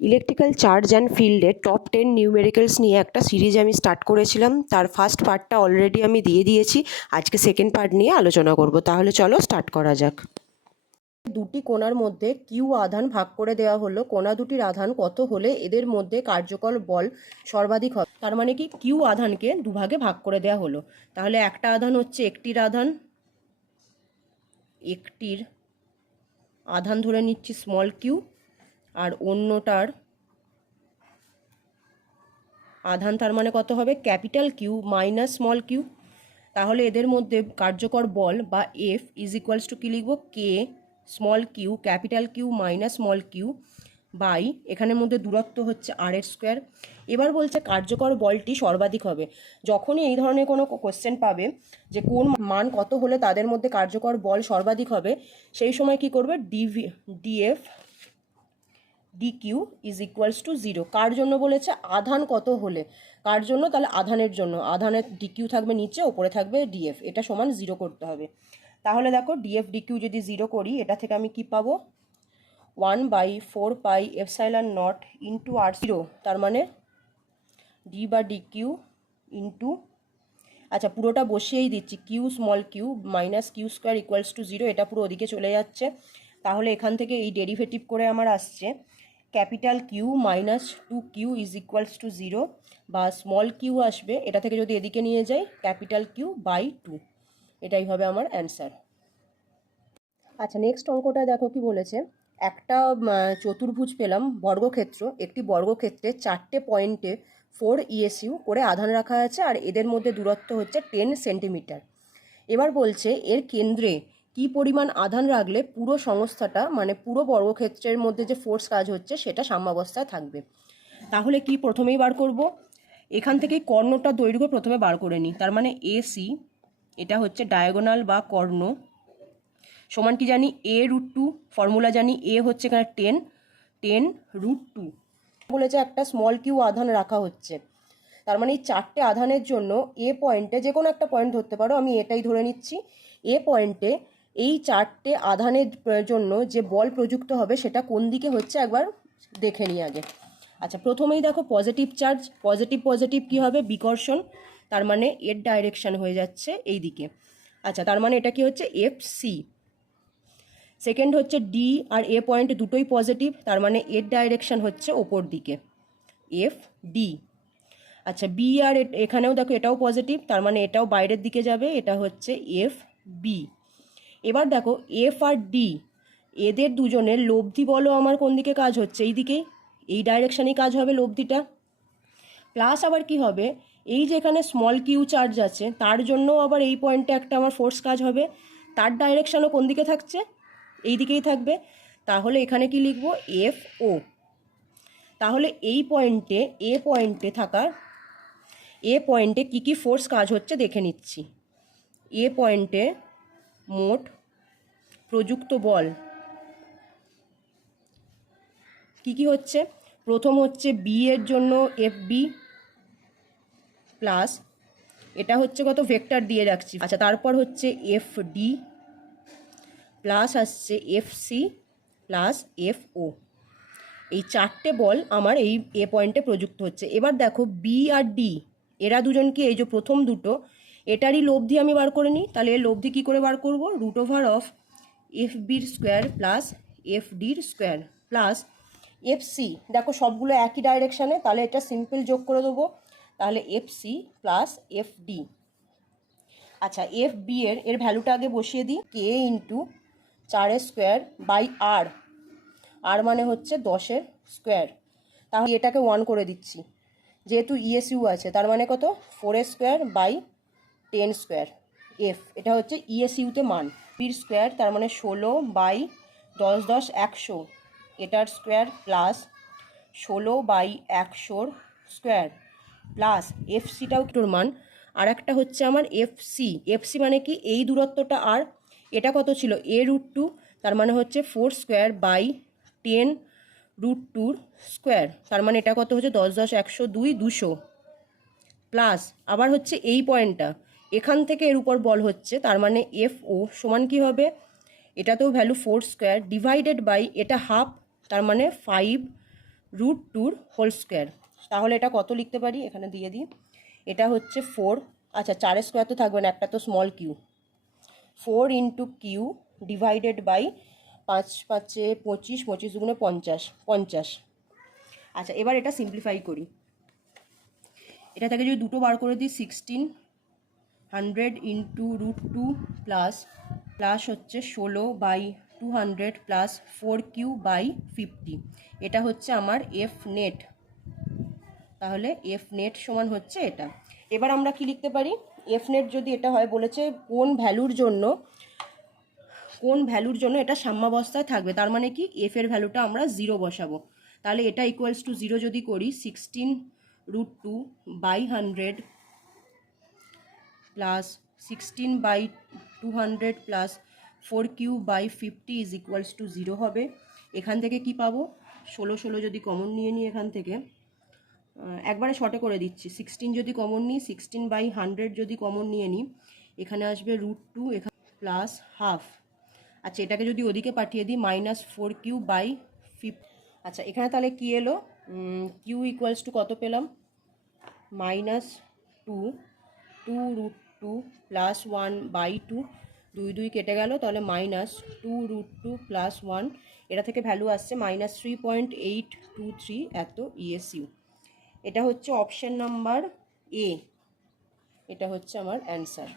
Electrical charge and ফিল্ডের top 10 numericals নিয়ে একটা সিরিজ আমি স্টার্ট করেছিলাম। তার ফার্স্ট পার্টটা অলরেডি আমি দিয়ে দিয়েছি। আজকে সেকেন্ড পার্ট নিয়ে আলোচনা করব। তাহলে চলো স্টার্ট করা যাক। দুটি কোণার মধ্যে কিউ আধান ভাগ করে দেওয়া হলো। কোণা দুটির আধান কত হলে এদের মধ্যে কার্যকর বল সর্বাধিক হবে। তার মানে কি, কিউ আধানকে দুভাগে ভাগ করে দেওয়া হলো। তাহলে একটা আধান হচ্ছে একটির আধান ধরে নিচ্ছি স্মল কিউ, আর অন্যটার আধান তার মানে কত হবে, capital Q minus small Q. তাহলে এদের মধ্যে কার্যকর বল বা এফ ইজ ইকুয়ালস টু কী লিখবো, কে small Q capital Q minus small Q by এখানের মধ্যে দূরত্ব হচ্ছে আর এর স্কোয়ার। এবার বলছে কার্যকর বলটি সর্বাধিক হবে। যখনই এই ধরনের কোনো কোশ্চেন পাবে যে কোন মান কত হলে তাদের মধ্যে কার্যকর বল সর্বাধিক হবে, সেই সময় কি করবে, DF DQ is equals to zero. কার জন্য বলেছে, আধান কত হলে, কার জন্য, তাহলে আধানের জন্য। আধানের ডিকিউ থাকবে নিচে, ওপরে থাকবে ডিএফ, এটা সমান জিরো করতে হবে। তাহলে দেখো ডিএফ ডিকিউ যদি জিরো করি, এটা থেকে আমি কি পাবো, 1/4 epsilon naught into R zero, তার মানে ডি বা ডিকিউ ইন্টু, আচ্ছা পুরোটা বসিয়েই দিচ্ছি, Q small Q minus Q square equals to zero, এটা পুরো ওদিকে চলে যাচ্ছে। তাহলে এখান থেকে এই ডেরিভেটিভ করে আমার আসছে capital Q minus 2q is equals to zero, বা স্মল কিউ আসবে, এটা থেকে যদি এদিকে নিয়ে যাই ক্যাপিটাল কিউ বাই 2, এটাই হবে আমার অ্যান্সার। আচ্ছা নেক্সট অঙ্কটা দেখো কি বলেছে, একটা চতুর্ভুজ পেলাম বর্গক্ষেত্র, একটি বর্গক্ষেত্রে 4টে পয়েন্টে 4 ইএসইউ করে আধান রাখা আছে, আর এদের মধ্যে দূরত্ব হচ্ছে 10 সেন্টিমিটার। এবার বলছে এর কেন্দ্রে কি পরিমাণ আধান রাখলে পুরো সংস্থাটা, মানে পুরো বর্গক্ষেত্রের মধ্যে যে ফোর্স কাজ হচ্ছে সেটা সাম্যাবস্থায় থাকবে। তাহলে কি প্রথমেই বার করব, এখান থেকেই কর্ণটা দৈর্ঘ্য প্রথমে বার করে নিই। তার মানে এসি, এটা হচ্ছে ডায়াগোনাল বা কর্ণ, সমান কি জানি a√2, ফর্মুলা জানি এ হচ্ছে এখানে 10√2। বলেছে একটা স্মল কিউ আধান রাখা হচ্ছে, তার মানে এই 4টে আধানের জন্য এ পয়েন্টে, যে কোনো একটা পয়েন্ট ধরতে পারো, আমি এটাই ধরে নিচ্ছি, এ পয়েন্টে এই 4টে আধানের জন্য যে বল প্রযুক্ত হবে সেটা কোন দিকে হচ্ছে একবার দেখে নিই আগে। আচ্ছা প্রথমেই দেখো পজিটিভ চার্জ, পজিটিভ পজিটিভ কী হবে, বিকর্ষণ, তার মানে এর ডাইরেকশান হয়ে যাচ্ছে এই দিকে। আচ্ছা তার মানে এটা কি হচ্ছে এফ সি। সেকেন্ড হচ্ছে ডি আর এ পয়েন্ট দুটোই পজিটিভ, তার মানে এর ডাইরেকশান হচ্ছে ওপর দিকে, এফ ডি। আচ্ছা বি আর এখানেও দেখো এটাও পজিটিভ, তার মানে এটাও বাইরের দিকে যাবে, এটা হচ্ছে এফ বি। এবার দেখো এফ আর ডি এদের দুজনের লব্ধি বলো আমার কোন দিকে কাজ হচ্ছে, এই দিকেই, এই ডাইরেকশানেই কাজ হবে লব্ধিটা। প্লাস আবার কি হবে, এই যে এখানে স্মল কিউ চার্জ আছে তার জন্য আবার এই পয়েন্টে একটা আমার ফোর্স কাজ হবে, তার ডাইরেকশানও কোন দিকে থাকছে, এই দিকেই থাকবে। তাহলে এখানে কি লিখবো, এফ ও। তাহলে এই পয়েন্টে এ পয়েন্টে কী কী ফোর্স কাজ হচ্ছে দেখে নিচ্ছি। এ পয়েন্টে মোট প্রযুক্ত বল কি কি হচ্ছে, প্রথম হচ্ছে বি এর জন্য এফ বি প্লাস, এটা হচ্ছে কত ভেক্টর দিয়ে রাখছি, আচ্ছা তারপর হচ্ছে এফ ডি প্লাস আসছে F C plus F O. এই 4টে বল আমার এই এ পয়েন্টে প্রযুক্ত হচ্ছে। এবার দেখো বি আর ডি এরা দুজনকে, এই যে প্রথম দুটো, এটারই লব্ধি আমি বার করে নিই। তাহলে এর লব্ধি কী করে বার করব, √অফ এফ বির স্কোয়ার প্লাস এফ ডির স্কোয়ার প্লাস এফ সি, দেখো সবগুলো একই ডাইরেকশানে, তাহলে এটা সিম্পল যোগ করে দেবো, তাহলে F C plus F D. আচ্ছা এফ বি এর ভ্যালুটা আগে বসিয়ে দিই, K into 4 square by R, R মানে হচ্ছে 10 স্কোয়ার। তাহলে এটাকে 1 করে দিচ্ছি, যেহেতু ইএসইউ আছে, তার মানে কত, 4 স্কোয়ার বাই 10 স্কোয়ার এফ, এটা হচ্ছে ইএসইউতে মান। বির স্কোয়ার তার মানে 16 বাই 10 10 100, এটার square plus 16 by 100 square plus F সিটাও একটুর মান। আর একটা হচ্ছে আমার এফ সি মানে কি, এই দূরত্বটা আর, এটা কত ছিল a√2, তার মানে হচ্ছে 4 স্কোয়ার বাই 10√2 স্কোয়ার, তার মানে এটা কত হচ্ছে 10 10 100 2 200 প্লাস আবার হচ্ছে এই পয়েন্টটা, এখান থেকে এর উপর বল হচ্ছে, তার মানে এফ ও সমান কী হবে, এটাতেও ভ্যালু 4 স্কোয়ার ডিভাইডেড বাই এটা হাফ, তার মানে 5 √2 হোল স্কোয়ার। তাহলে এটা কত লিখতে পারি, এখানে দিয়ে দিই, এটা হচ্ছে 4, আচ্ছা 4 স্কোয়ার তো থাকবে না, একটা তো small Q, 4 into Q divided by 5 5 25, 25 দুগুণে 50, 50। আচ্ছা এবার এটা সিম্পলিফাই করি, এটা থেকে যদি দুটো বার করে দিই 1600 ইন্টু √2 প্লাস হচ্ছে 16/200 প্লাস 4q/50, এটা হচ্ছে আমার এফ নেট। তাহলে এফ নেট সমান হচ্ছে এটা। এবার আমরা কি লিখতে পারি, এফ নেট যদি এটা হয়, বলেছে কোন ভ্যালুর জন্য এটা সাম্যাবস্থায় থাকবে, তার মানে কি এফ এর ভ্যালুটা আমরা 0 বসাবো। তাহলে এটা ইকুয়ালস টু 0 যদি করি, 16√2/100 plus 16/200 plus 4q/50 is equals two 0 হবে। এখান থেকে কি পাবো, 16 যদি কমন নিয়ে নিই, এখান থেকে একবারে শর্টে করে দিচ্ছি, 16 যদি কমন নিই, 16/100 যদি কমন নিয়ে নিই, এখানে আসবে √2 এখানে প্লাস হাফ। আচ্ছা এটাকে যদি ওদিকে পাঠিয়ে দিই, -4q/50। আচ্ছা এখানে তাহলে কি এলো, কিউ ইকুয়ালস টু কত পেলাম, -2 প্লাস 1/2, 2 2 কেটে গেল, তাহলে -2√2 প্লাস 1, এটা থেকে ভ্যালু আসছে -3.823 এত ইএসইউ। এটা হচ্ছে অপশন নাম্বার এ, এটা হচ্ছে আমার অ্যান্সার।